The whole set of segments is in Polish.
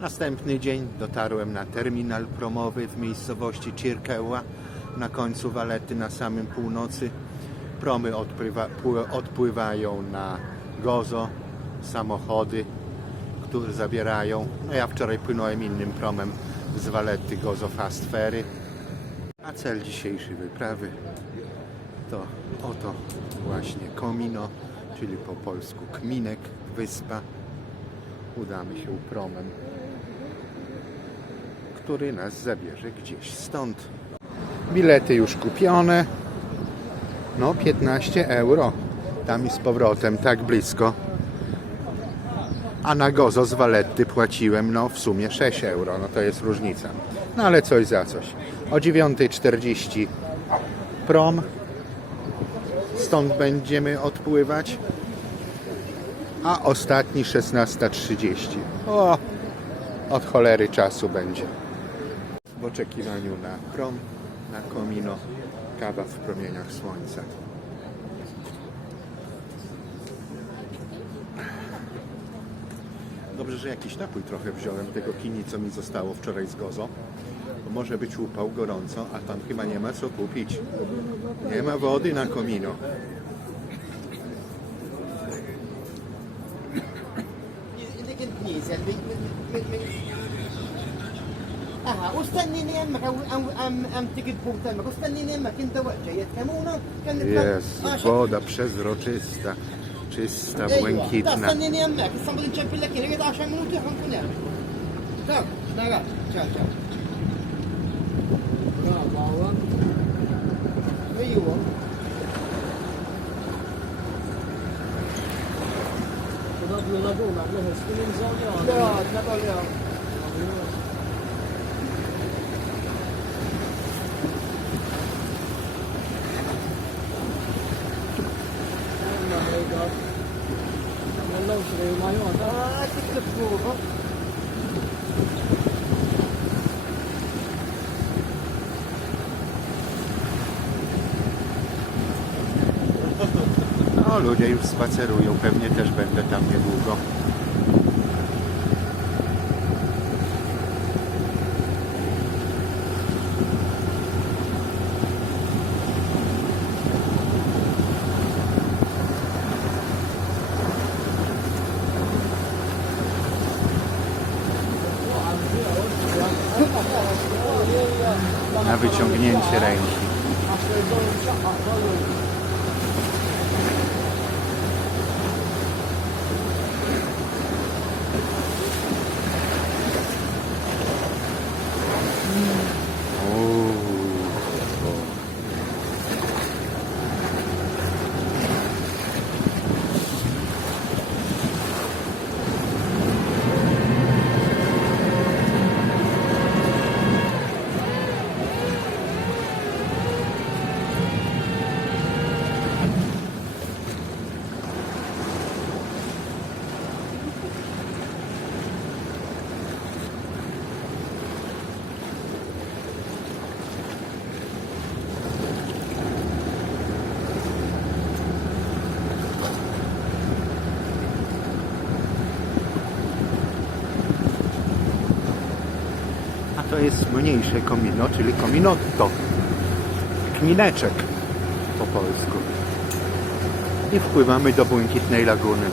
Następny dzień dotarłem na terminal promowy w miejscowości Cirkeła na końcu Walety na samym północy. Promy odpływa, pły- odpływają na Gozo, samochody, które zabierają. No ja wczoraj płynąłem innym promem z Walety Gozo Fast Ferry. A cel dzisiejszej wyprawy to oto właśnie Komino, czyli po polsku Kminek, wyspa. Udamy się promem, który nas zabierze gdzieś stąd. Bilety już kupione. No 15 euro. Tam i z powrotem, tak blisko. A na Gozo z Waletty płaciłem no w sumie 6 euro. No to jest różnica. No ale coś za coś. O 9.40 prom. Stąd będziemy odpływać. A ostatni 16.30. O, od cholery czasu będzie. W oczekiwaniu na prom, na komino, kawa w promieniach słońca. Dobrze, że jakiś napój trochę wziąłem tego kini, co mi zostało wczoraj z Gozo. Może być upał, gorąco, a tam chyba nie ma co kupić. Nie ma wody na komino. Aha, ustannini jemmek, am, am tykit punktemmek, ustannini jemmek, inta waqġa, jettemuna, kan Jest woda przezroczysta, czysta, błękitna. Ustannini jemmek, istanbul nċempillek kien, jgħid 10 minuti ħankun hemm. Tak, nara, ċan, ċan. Brava, Ejwa. Doblu laguna, għamluħu spinning zone jew Ja, tnaqol Ludzie już spacerują, pewnie też będę tam niedługo. Na wyciągnięcie ręki. To jest mniejsze komino, czyli kominotto. Kmineczek po polsku. I wpływamy do Błękitnej Laguny.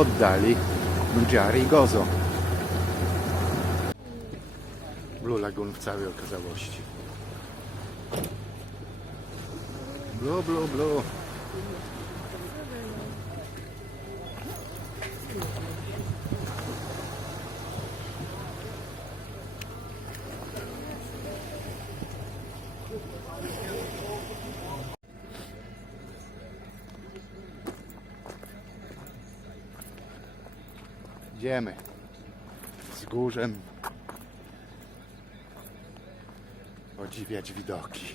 Oddali Mdziari Gozo. Blue Lagoon w całej okazałości. Blue, blue, blue. Idziemy z górzem podziwiać widoki.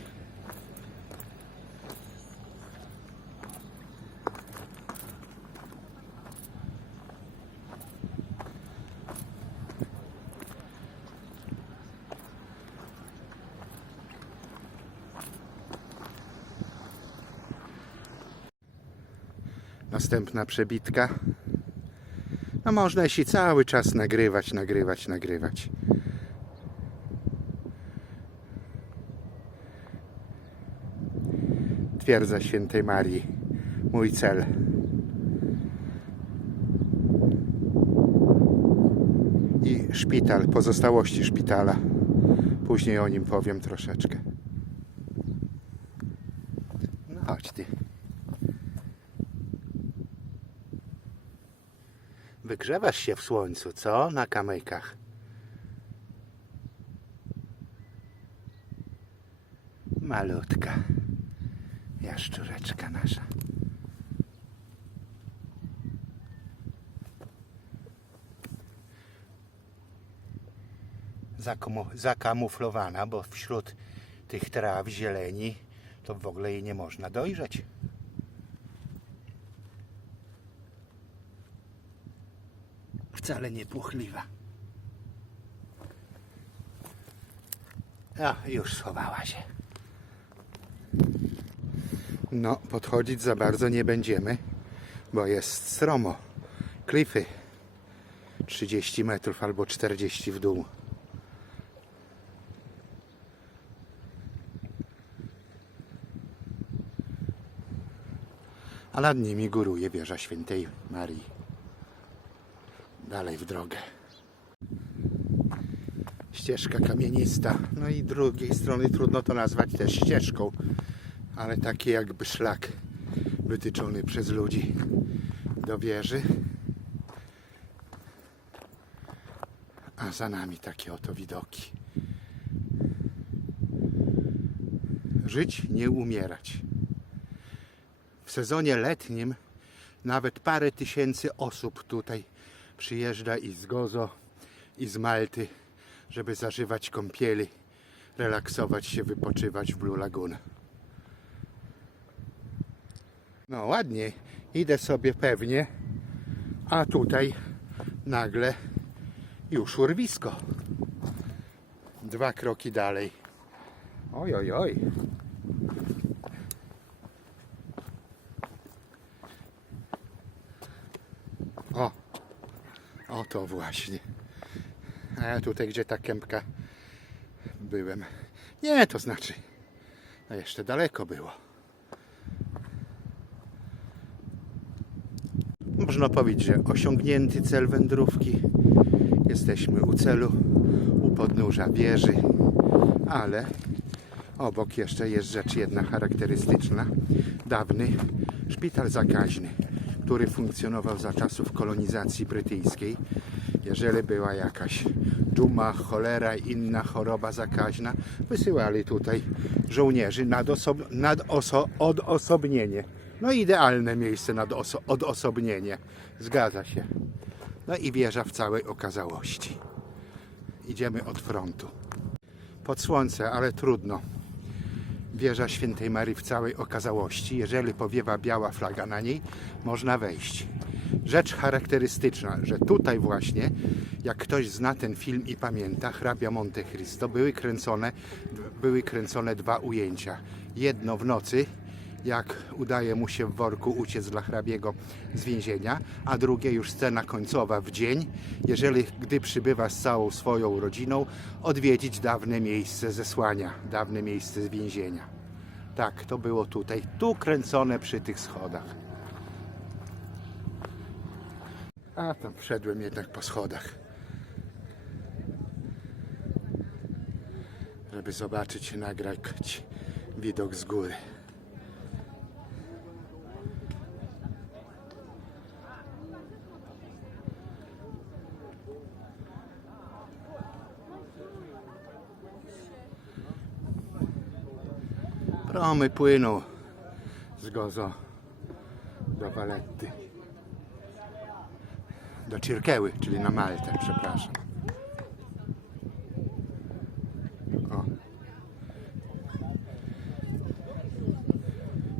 Następna przebitka. No można jeśli cały czas nagrywać, nagrywać, nagrywać. Twierdza Świętej Marii. Mój cel. I szpital, pozostałości szpitala. Później o nim powiem troszeczkę. No chodź ty. Wygrzewasz się w słońcu, co? Na kamykach. Malutka. Jaszczureczka nasza. Zakamuflowana, bo wśród tych traw, zieleni, to w ogóle jej nie można dojrzeć. Wcale nie płochliwa. A, już schowała się. No, podchodzić za bardzo nie będziemy, bo jest stromo. Klify 30 metrów albo 40 w dół. A nad nimi góruje wieża świętej Marii dalej w drogę. Ścieżka kamienista. No i drugiej strony trudno to nazwać też ścieżką, ale taki jakby szlak wytyczony przez ludzi do wieży. A za nami takie oto widoki. Żyć, nie umierać. W sezonie letnim nawet parę tysięcy osób tutaj przyjeżdża i z Gozo, i z Malty, żeby zażywać kąpieli, relaksować się, wypoczywać w Blue Lagoon. No ładnie, idę sobie pewnie, a tutaj nagle już urwisko. Dwa kroki dalej. Oj, oj, oj. O, o to właśnie. A tutaj, gdzie ta kępka byłem. Nie, to znaczy, a jeszcze daleko było. Można powiedzieć, że osiągnięty cel wędrówki. Jesteśmy u celu, u podnóża wieży, ale obok jeszcze jest rzecz jedna charakterystyczna. Dawny szpital zakaźny, który funkcjonował za czasów kolonizacji brytyjskiej. Jeżeli była jakaś dżuma, cholera, inna choroba zakaźna, wysyłali tutaj żołnierzy nad, oso- nad oso- odosobnienie. No idealne miejsce nad oso- odosobnienie. Zgadza się. No i wieża w całej okazałości. Idziemy od frontu. Pod słońce, ale trudno. Wieża Świętej Marii w całej okazałości. Jeżeli powiewa biała flaga na niej, można wejść. Rzecz charakterystyczna, że tutaj właśnie, jak ktoś zna ten film i pamięta, hrabia Monte Cristo, były kręcone, były kręcone dwa ujęcia. Jedno w nocy, jak udaje mu się w worku uciec dla hrabiego z więzienia, a drugie już scena końcowa w dzień, jeżeli gdy przybywa z całą swoją rodziną, odwiedzić dawne miejsce zesłania, dawne miejsce z więzienia. Tak, to było tutaj, tu kręcone przy tych schodach. A tam wszedłem jednak po schodach. Żeby zobaczyć, nagrać widok z góry. Promy płyną z Gozo do Valetty. Do Cirkeły, czyli na Maltę, przepraszam. O.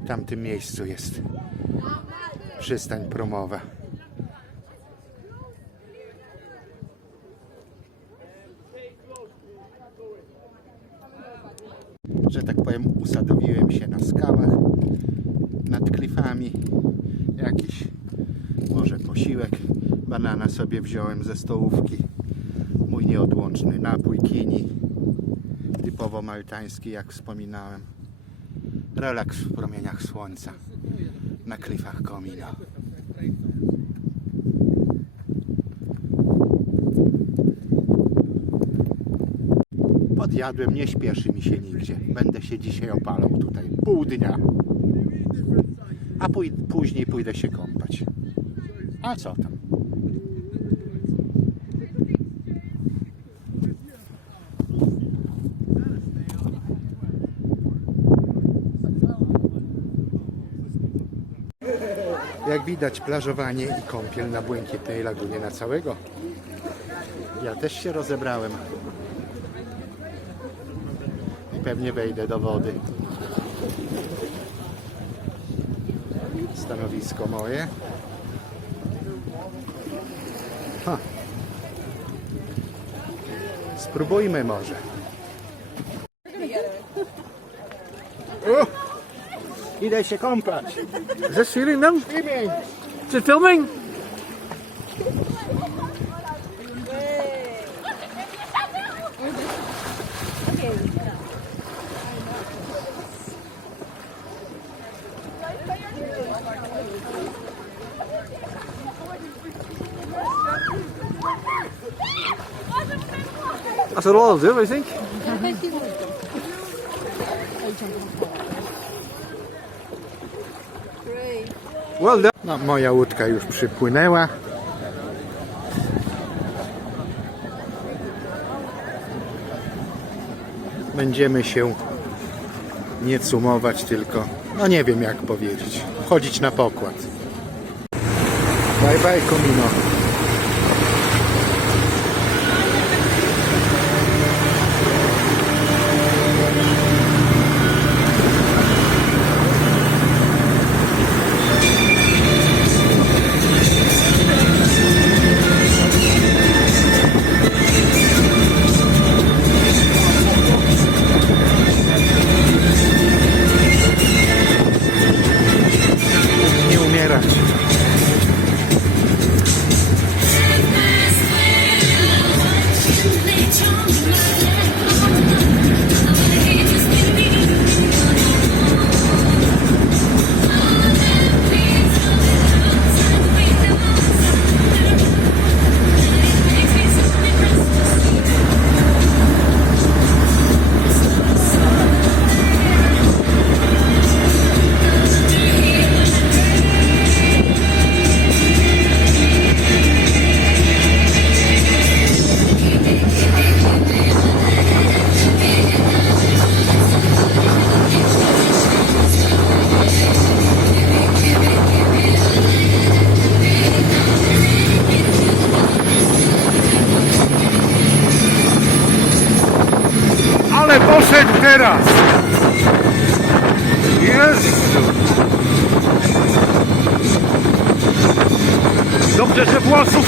W tamtym miejscu jest przystań promowa. Że tak powiem, usadowiłem się na skałach nad klifami. Jakiś może posiłek. Banana sobie wziąłem ze stołówki. Mój nieodłączny napój kini. Typowo maltański, jak wspominałem. Relaks w promieniach słońca na klifach Komino. Podjadłem, nie śpieszy mi się nigdzie. Będę się dzisiaj opalał tutaj pół dnia. A pój- później pójdę się kąpać. A co tam? Jak widać plażowanie i kąpiel na Błękitnej Lagunie na całego. Ja też się rozebrałem. I pewnie wejdę do wody. Stanowisko moje. Ha. Spróbujmy może. Idę się kąpać. Is this filming them? Filming. Is it filming? That's what I'll do, I think. No, moja łódka już przypłynęła. Będziemy się nie cumować, tylko, no nie wiem jak powiedzieć, chodzić na pokład. Bye bye, Komino.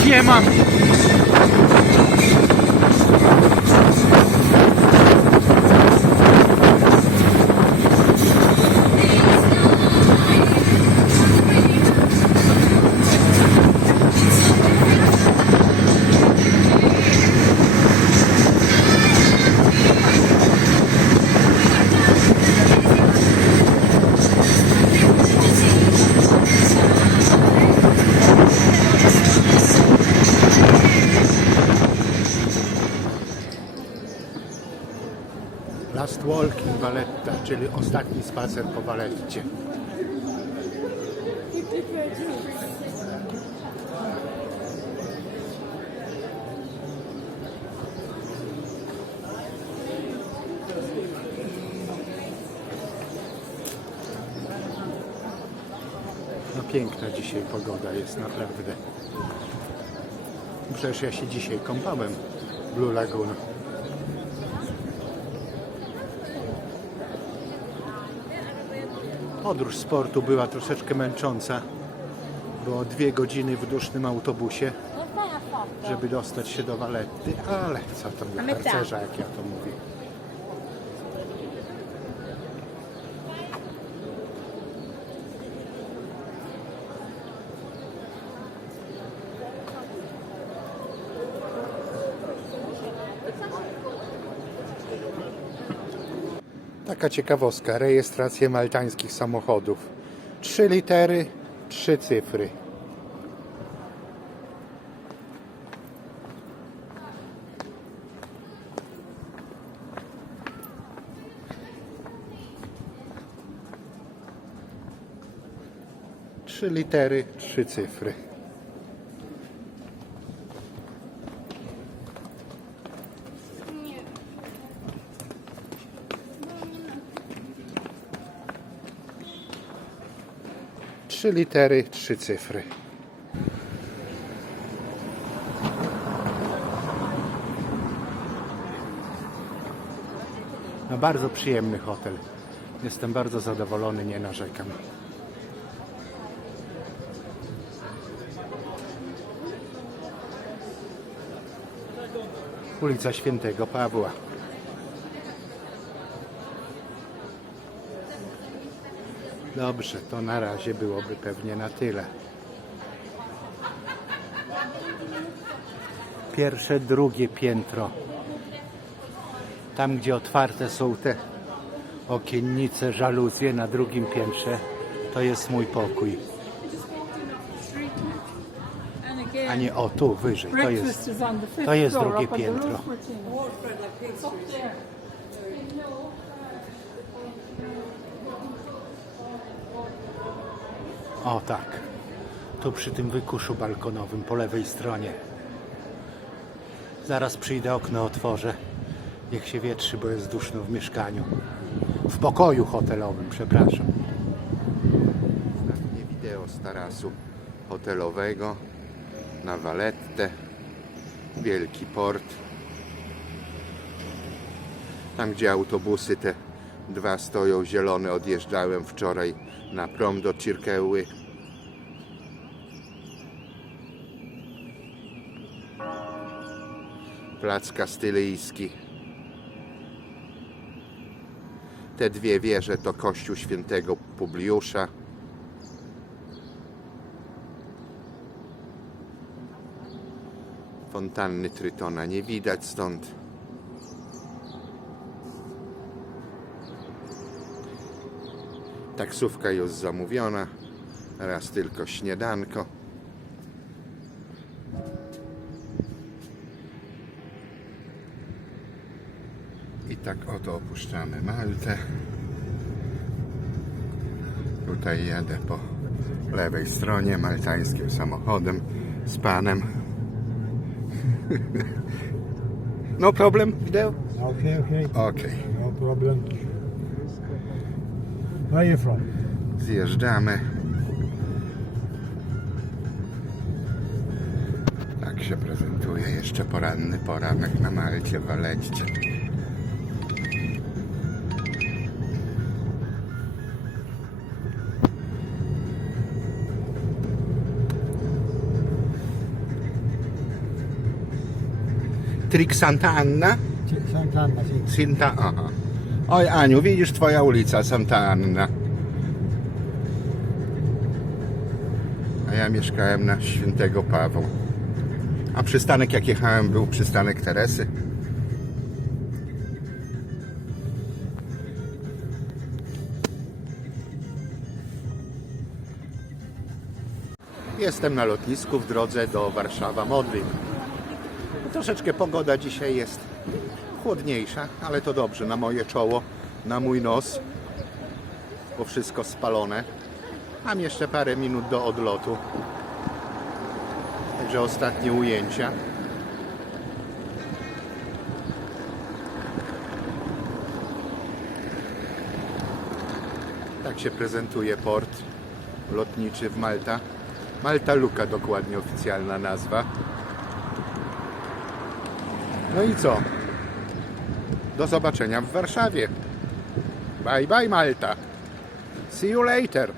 Że włosów Last Walk in Valletta, czyli ostatni spacer po Valetcie. No piękna dzisiaj pogoda jest naprawdę. Przecież ja się dzisiaj kąpałem w Blue Lagoon. Podróż sportu była troszeczkę męcząca. Było dwie godziny w dusznym autobusie, żeby dostać się do Waletty, ale co to dla harcerza, jak ja to mówię. Taka ciekawostka, rejestracja maltańskich samochodów. Trzy litery, trzy cyfry. Trzy litery, trzy cyfry. Trzy litery, trzy cyfry. No bardzo przyjemny hotel. Jestem bardzo zadowolony, nie narzekam. Ulica Świętego Pawła. Dobrze, to na razie byłoby pewnie na tyle. Pierwsze, drugie piętro. Tam, gdzie otwarte są te okiennice, żaluzje na drugim piętrze, to jest mój pokój. A nie o tu, wyżej. To jest, to jest drugie piętro. O tak. Tu przy tym wykuszu balkonowym po lewej stronie. Zaraz przyjdę, okno otworzę. Niech się wietrzy, bo jest duszno w mieszkaniu. W pokoju hotelowym, przepraszam. Ostatnie wideo z tarasu hotelowego na Vallette. Wielki port. Tam, gdzie autobusy te dwa stoją zielone, odjeżdżałem wczoraj na prom do Cirkeły. Plac Kastylijski. Te dwie wieże to kościół świętego Publiusza. Fontanny Trytona nie widać stąd. Taksówka już zamówiona. Raz tylko śniadanko. I tak oto opuszczamy Maltę. Tutaj jadę po lewej stronie maltańskim samochodem z panem. No problem, wideo? Okay, okay, Okej. no problem. Where are you from? Zjeżdżamy. Tak się prezentuje jeszcze poranny poranek na Malcie, w Waletcie. Trik Santa Anna? Sant'Anna, sì. Santa, aha. Oj, Aniu, widzisz twoja ulica Santa Anna. A ja mieszkałem na Świętego Pawła. A przystanek jak jechałem był przystanek Teresy. Jestem na lotnisku w drodze do Warszawa Modlin. Troszeczkę pogoda dzisiaj jest chłodniejsza, ale to dobrze na moje czoło, na mój nos, bo wszystko spalone. Mam jeszcze parę minut do odlotu. Także ostatnie ujęcia. Tak się prezentuje port lotniczy w Malta. Malta Luka dokładnie oficjalna nazwa. No i co? Do zobaczenia w Warszawie. Bye bye Malta. See you later.